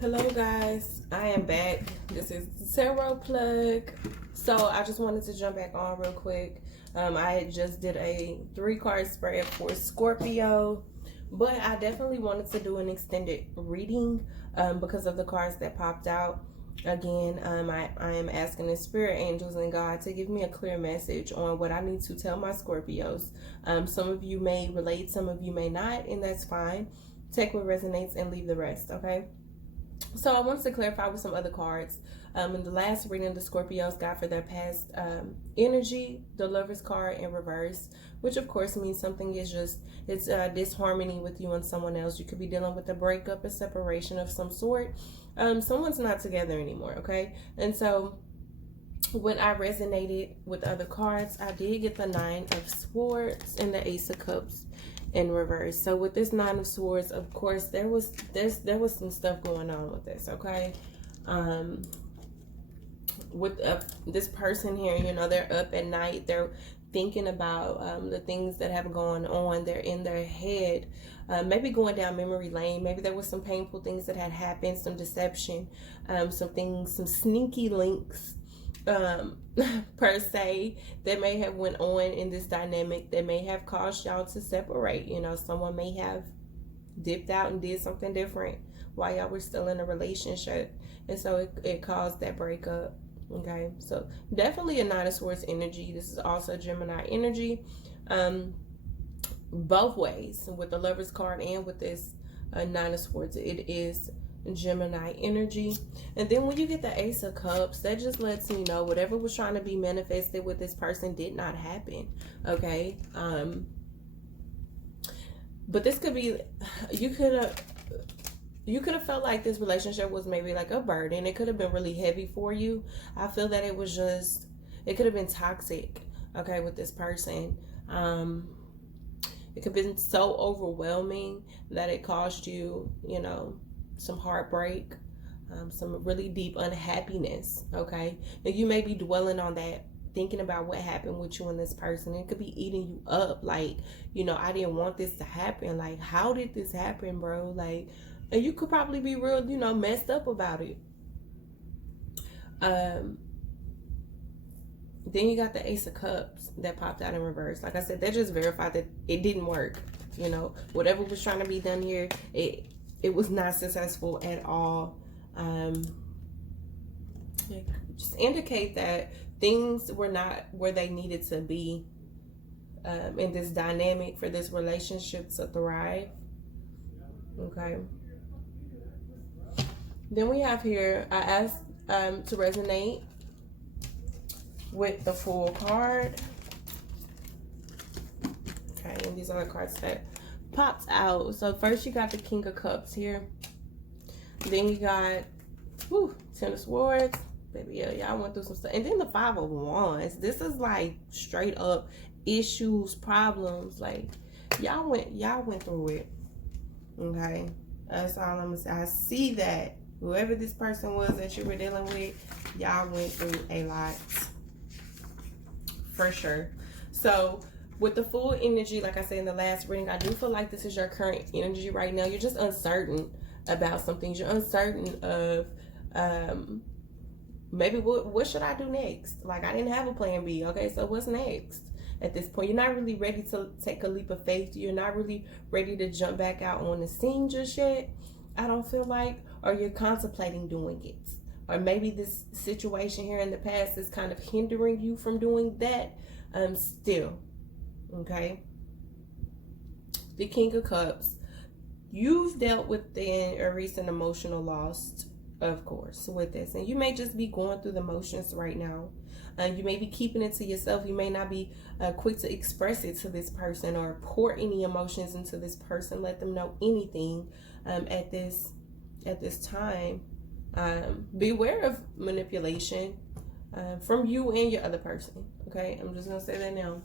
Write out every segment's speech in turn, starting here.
Hello guys, I am back. This is Tarot Plug. So I just wanted to jump back on real quick. I just did a 3-card spread for Scorpio, but I definitely wanted to do an extended reading because of the cards that popped out. Again, I am asking the spirit angels and God to give me a clear message on what I need to tell my Scorpios. Some of you may relate, some of you may not, and that's fine. Take what resonates and leave the rest, okay? So I wanted to clarify with some other cards. In the last reading, the Scorpios got for their past energy, the Lover's card in reverse, which of course means something is it's disharmony with you and someone else. You could be dealing with a breakup, a separation of some sort. Someone's not together anymore, okay? And so when I resonated with other cards, I did get the 9 of Swords and the Ace of Cups in reverse. So with this 9 of Swords, of course, there was some stuff going on with this, okay? With this person here, you know, they're up at night, they're thinking about the things that have gone on. They're in their head, maybe going down memory lane. Maybe there was some painful things that had happened, some deception, some things, some sneaky links per se that may have went on in this dynamic that may have caused y'all to separate. You know, someone may have dipped out and did something different while y'all were still in a relationship, and so it caused that breakup. Okay, so definitely a 9 of Swords energy. This is also Gemini energy, both ways, with the Lover's card and with this 9 of Swords. It is Gemini energy. And then when you get the Ace of Cups, that just lets me know whatever was trying to be manifested with this person did not happen. Okay, but this could be, you could have felt like this relationship was maybe like a burden. It could have been really heavy for you. I feel that it could have been toxic, okay, with this person. It could have been so overwhelming that it caused you, you know, some heartbreak, some really deep unhappiness, okay? Now you may be dwelling on that, thinking about what happened with you and this person. It could be eating you up, like, you know, I didn't want this to happen. Like, how did this happen, bro? Like, and you could probably be real, you know, messed up about it. Then you got the Ace of Cups that popped out in reverse. Like I said, that just verified that it didn't work. You know, whatever was trying to be done here, it was not successful at all. Just indicate that things were not where they needed to be in this dynamic for this relationship to thrive. Okay. Then we have here, I asked to resonate with the Fool card. Okay, and these are the cards that popped out. So first you got the King of Cups here. Then you got 10 of Swords. Baby, yeah, y'all went through some stuff. And then the 5 of Wands. This is like straight up issues, problems. Like y'all went through it. Okay, that's all I'm gonna say. I see that whoever this person was that you were dealing with, y'all went through a lot, for sure. So with the Fool energy, like I said in the last reading, I do feel like this is your current energy right now. You're just uncertain about some things. You're uncertain of maybe what should I do next? Like, I didn't have a plan B. Okay, so what's next? At this point, you're not really ready to take a leap of faith. You're not really ready to jump back out on the scene just yet, I don't feel like, or you're contemplating doing it. Or maybe this situation here in the past is kind of hindering you from doing that still, okay? The King of Cups, you've dealt with a recent emotional loss, of course, with this. And you may just be going through the motions right now. You may be keeping it to yourself. You may not be quick to express it to this person or pour any emotions into this person. Let them know anything at this time. Beware of manipulation from you and your other person. Okay, I'm just gonna say that now,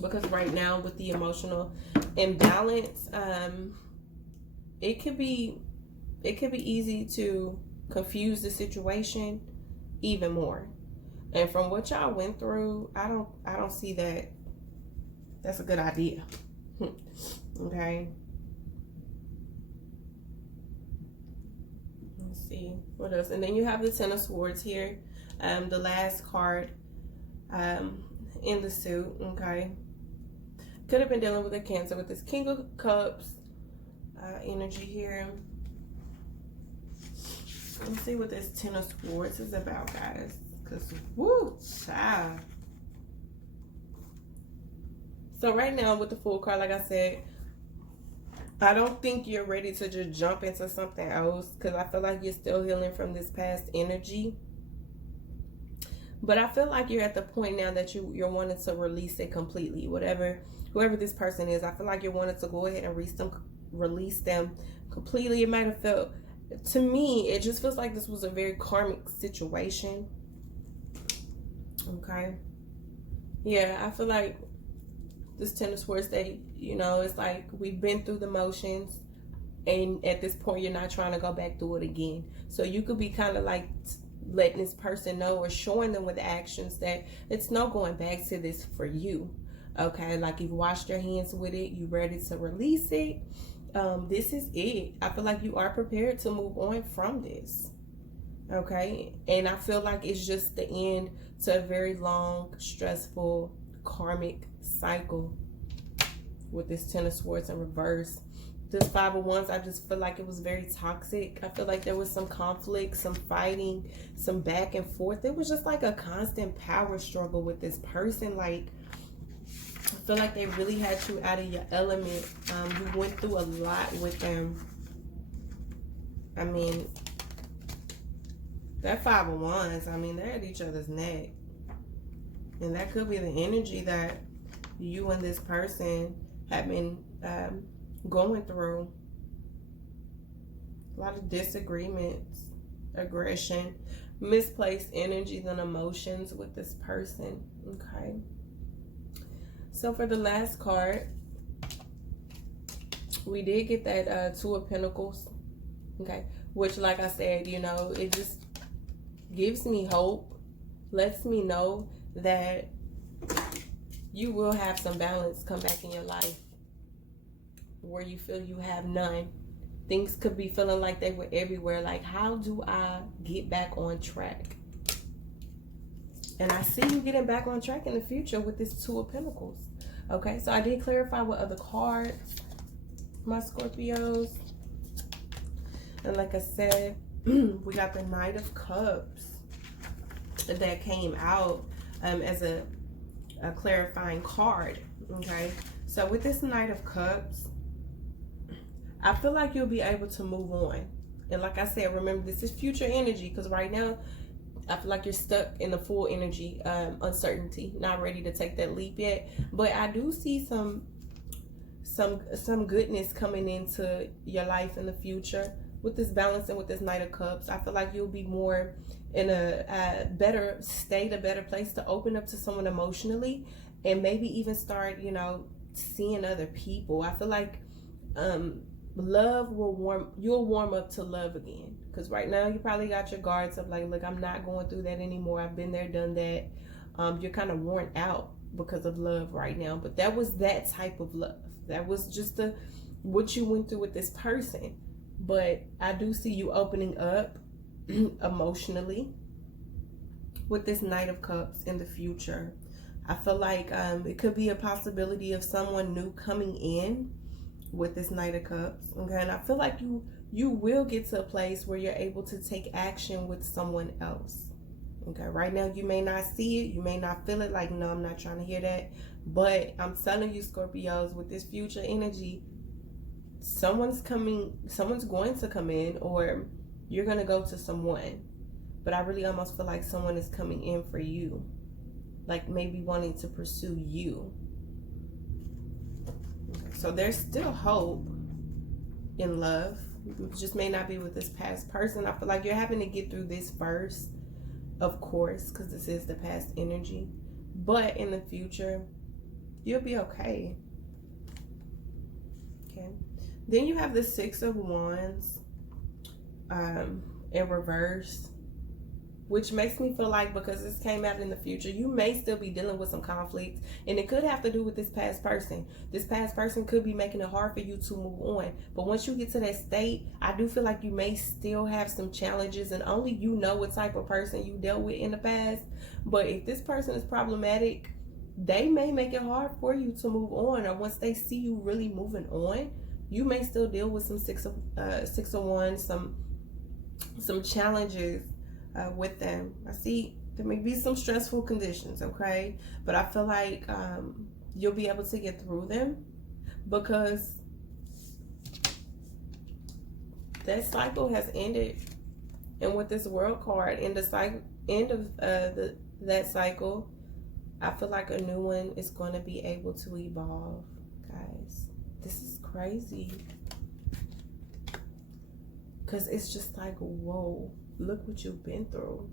because right now with the emotional imbalance, it could be easy to confuse the situation even more. And from what y'all went through, I don't see that that's a good idea. Okay. Let's see what else. And then you have the Ten of Swords here, the last card in the suit. Okay, could have been dealing with a Cancer with this King of Cups energy here. Let's see what this Ten of Swords is about, guys. Because, woo, child. So right now with the Fool card, like I said, I don't think you're ready to just jump into something else, because I feel like you're still healing from this past energy. But I feel like you're at the point now that you're wanting to release it completely. Whoever this person is, I feel like you're wanting to go ahead and release them completely. It might have felt, to me, it just feels like this was a very karmic situation. Okay. Yeah, I feel like this Ten of Swords, that, you know, it's like we've been through the motions, and at this point you're not trying to go back through it again. So you could be kind of like letting this person know, or showing them with actions, that it's no going back to this for you. Okay, like you've washed your hands with it, you're ready to release it. This is it. I feel like you are prepared to move on from this. Okay, and I feel like it's just the end to a very long, stressful, karmic cycle with this Ten of Swords in reverse. This Five of Wands, I just feel like it was very toxic. I feel like there was some conflict, some fighting, some back and forth. It was just like a constant power struggle with this person. Like, I feel like they really had you out of your element. You went through a lot with them. I mean, that Five of Wands, I mean, they're at each other's neck. And that could be the energy that you and this person have been going through. A lot of disagreements, aggression, misplaced energies and emotions with this person. Okay. So for the last card, we did get that Two of Pentacles. Okay. Which, like I said, you know, it just gives me hope, lets me know that you will have some balance come back in your life where you feel you have none. Things could be feeling like they were everywhere. Like, how do I get back on track? And I see you getting back on track in the future with this Two of Pentacles. Okay, so I did clarify with other cards, my Scorpios. And like I said, we got the Knight of Cups that came out as a clarifying card. Okay, so with this Knight of Cups, I feel like you'll be able to move on. And like I said, remember, this is future energy, because right now I feel like you're stuck in the full energy, uncertainty, not ready to take that leap yet. But I do see some goodness coming into your life in the future with this balance and with this Knight of Cups. I feel like you'll be more in a better state, a better place to open up to someone emotionally, and maybe even start, you know, seeing other people. I feel like love will you'll warm up to love again, because right now you probably got your guards up, like, look, I'm not going through that anymore. I've been there, done that. You're kind of worn out because of love right now, but that was that type of love. That was just what you went through with this person. But I do see you opening up emotionally with this Knight of Cups in the future. I feel like it could be a possibility of someone new coming in with this Knight of Cups. Okay, and I feel like you will get to a place where you're able to take action with someone else. Okay, right now you may not see it, you may not feel it, like, no, I'm not trying to hear that. But I'm telling you, Scorpios, with this future energy, someone's going to come in, or you're going to go to someone. But I really almost feel like someone is coming in for you, like maybe wanting to pursue you. Okay, so there's still hope in love. It just may not be with this past person. I feel like you're having to get through this first, of course, because this is the past energy. But in the future, you'll be okay. Okay. Then you have the Six of Wands in reverse. which makes me feel like, because this came out in the future, you may still be dealing with some conflicts, and it could have to do with this past person. This past person could be making it hard for you to move on. But once you get to that state, I do feel like you may still have some challenges, and only you know what type of person you dealt with in the past. But if this person is problematic, they may make it hard for you to move on, or once they see you really moving on, you may still deal with some six of wands, some challenges with them. I see there may be some stressful conditions, okay? But I feel like you'll be able to get through them, because that cycle has ended. And with this World card, in the cycle, end of that cycle, I feel like a new one is going to be able to evolve, guys. This is crazy. Because it's just like, whoa, look what you've been through.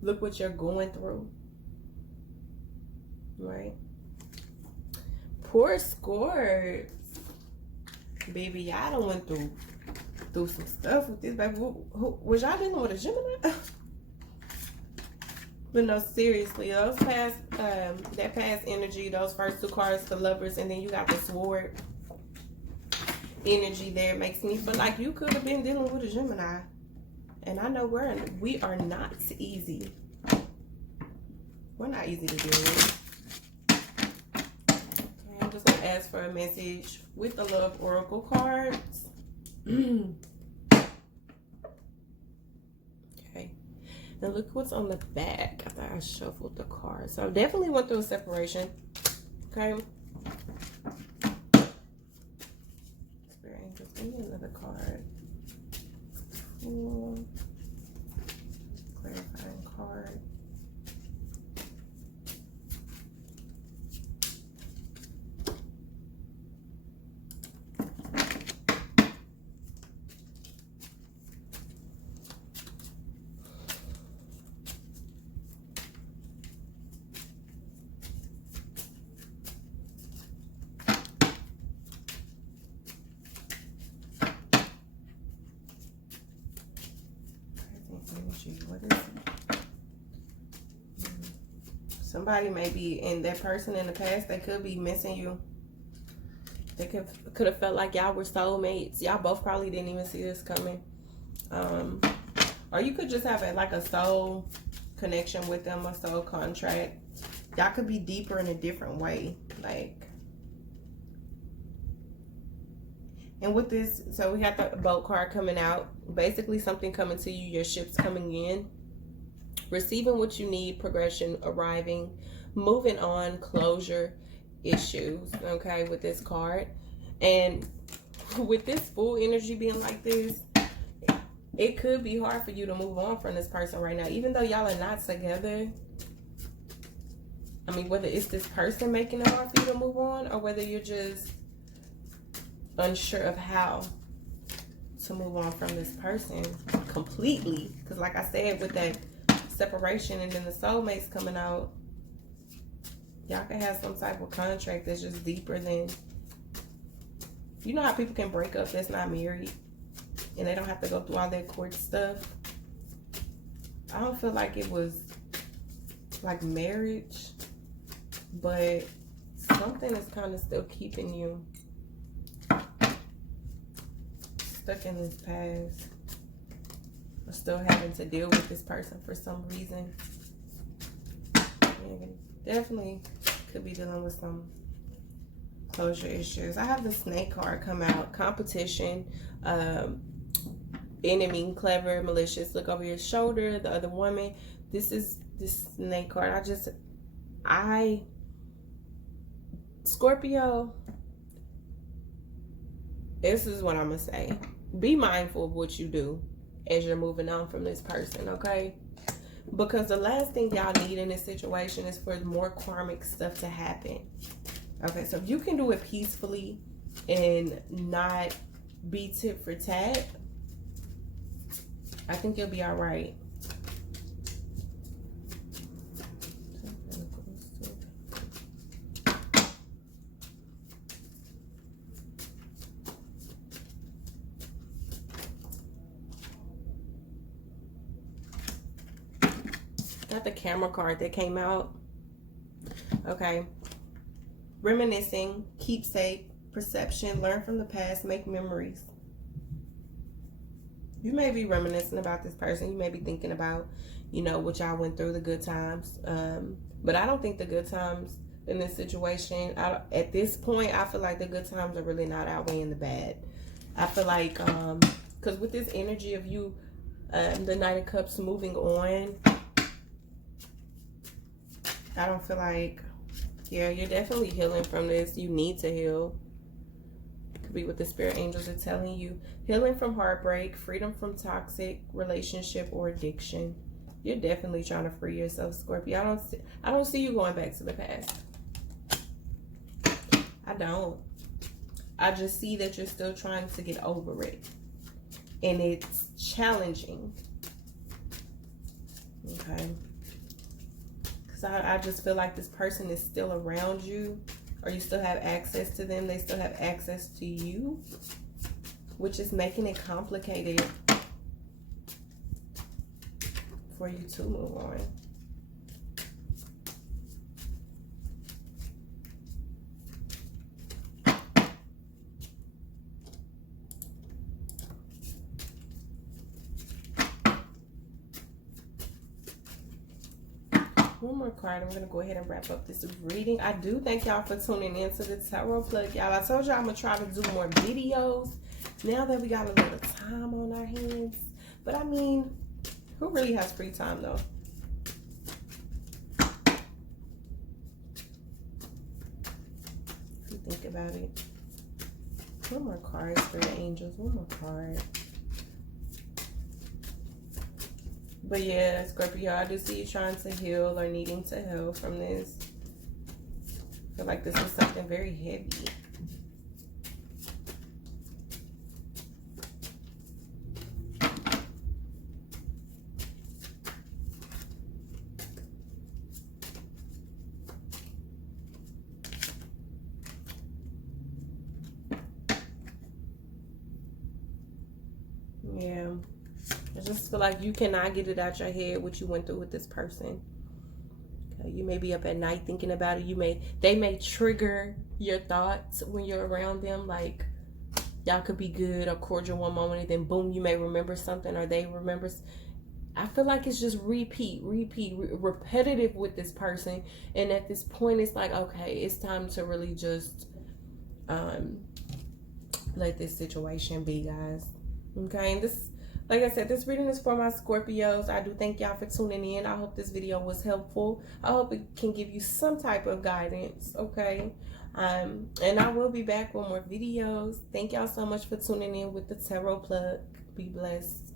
Look what you're going through. Right? Poor Scorpios. Baby, y'all done went through some stuff with this, baby. Was y'all dealing with a Gemini? But no, seriously, those past, that past energy, those first two cards, the Lovers, and then you got the Sword energy there, makes me feel like you could have been dealing with a Gemini. And I know we are not easy. We're not easy to deal with. Okay, I'm just going to ask for a message with the Love Oracle cards. Okay. Now look what's on the back after I shuffled the cards. So I definitely went through a separation. Okay. Spirit Angels, give me another card. Cool. Clarifying card. What is it? Somebody may be, and that person in the past, they could be missing you. They could have felt like y'all were soulmates. Y'all both probably didn't even see this coming. Or you could just have like a soul connection with them, a soul contract. Y'all could be deeper in a different way. Like, and with this, so we got the Boat card coming out. Basically something coming to you, your ship's coming in. Receiving what you need, progression, arriving, moving on, closure, issues, okay, with this card. And with this full energy being like this, it could be hard for you to move on from this person right now. Even though y'all are not together, I mean, whether it's this person making it hard for you to move on, or whether you're just unsure of how to move on from this person completely. Because like I said, with that separation and then the soulmates coming out, y'all can have some type of contract that's just deeper than, you know how people can break up that's not married and they don't have to go through all that court stuff. I don't feel like it was like marriage, but something is kind of still keeping you stuck in this past, or still having to deal with this person for some reason. Yeah, definitely could be dealing with some closure issues. I have the Snake card come out. Competition, enemy, clever, malicious, look over your shoulder, the other woman. This is this Snake card. Scorpio, this is what I'm gonna say. Be mindful of what you do as you're moving on from this person, okay? Because the last thing y'all need in this situation is for more karmic stuff to happen. Okay, so if you can do it peacefully and not be tit for tat, I think you'll be all right. Got the camera card that came out. Okay. Reminiscing, keepsake, perception, learn from the past, make memories. You may be reminiscing about this person. You may be thinking about, you know, what y'all went through, the good times. But I don't think the good times in this situation, at this point, I feel like the good times are really not outweighing the bad. I feel like, because with this energy of you, the Knight of Cups moving on, I don't feel like, yeah, you're definitely healing from this. You need to heal. Could be what the spirit angels are telling you. Healing from heartbreak, freedom from toxic relationship or addiction. You're definitely trying to free yourself, Scorpio. I don't see you going back to the past. I don't. I just see that you're still trying to get over it. And it's challenging. Okay. Because I just feel like this person is still around you. Or you still have access to them. They still have access to you. Which is making it complicated for you to move on. One more card. I'm going to go ahead and wrap up this reading. I do thank y'all for tuning in to the Tarot Plug, y'all. I told y'all I'm going to try to do more videos now that we got a little time on our hands. But I mean, who really has free time though? If you think about it. One more card for the angels. One more card. But yeah, Scorpio, I do see you trying to heal or needing to heal from this. I feel like this is something very heavy. Yeah. I just feel like you cannot get it out your head what you went through with this person. Okay, you may be up at night thinking about it. They may trigger your thoughts when you're around them. Like, y'all could be good or cordial one moment, and then boom, you may remember something, or they remember. I feel like it's just repetitive with this person. And at this point, it's like, okay, it's time to really just let this situation be, guys. Okay, and this, like I said, this reading is for my Scorpios. I do thank y'all for tuning in. I hope this video was helpful. I hope it can give you some type of guidance, okay? And I will be back with more videos. Thank y'all so much for tuning in with the Tarot Plug. Be blessed.